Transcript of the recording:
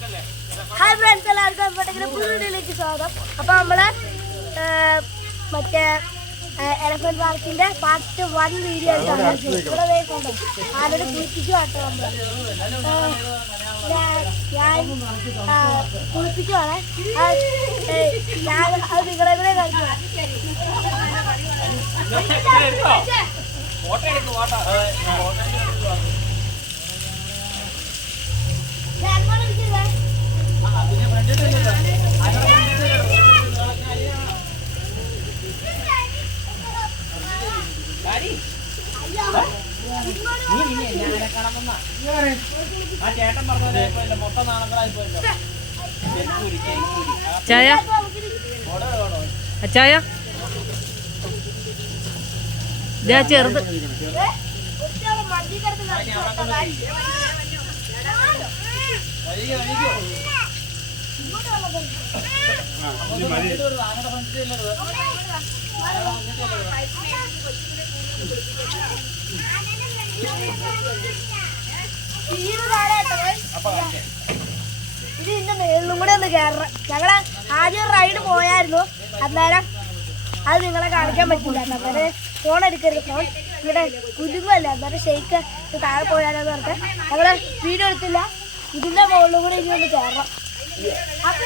Hi friends, എല്ലാവർക്കും പുതിയ വീഡിയോയിലേക്ക് സ്വാഗതം. അപ്പോൾ നമ്മള് മറ്റേ എലഫന്റ് പാർക്കിന്റെ പാർട്ട് 1 വീഡിയോ ആയിട്ടാണ് ഇവിടെ വേണ്ടത്. ആരോട് കുളിപ്പിച്ചു കേട്ടോ. ഞാൻ കുളിപ്പിക്കുവാണ്. ഞാൻ അത് നിങ്ങളെ കൂടെ കാണിച്ചു. അച്ചായ അച്ചായ ഇതാ ചെറുത്. ഇത് ഇതിന്റെ മേളിലും കൂടെ ഒന്ന് കയറണം. ഞങ്ങള് ആദ്യം റൈഡ് പോയായിരുന്നു, അന്നേരം അത് നിങ്ങളെ കാണിക്കാൻ പറ്റില്ല. അന്നേരം ഫോൺ എടുക്കരുത്, ഫോൺ ഇവിടെ കുലുങ്ങല്ല. അന്നേരം ഷെയ്ക്ക് താഴെ പോയാലെന്ന് പറഞ്ഞിട്ട് ഞങ്ങള് വീഡിയോ എടുത്തില്ല. ഇതിന്റെ മുകളിലും കൂടെ ഇനി ഒന്ന് കയറണം. അപ്പൊ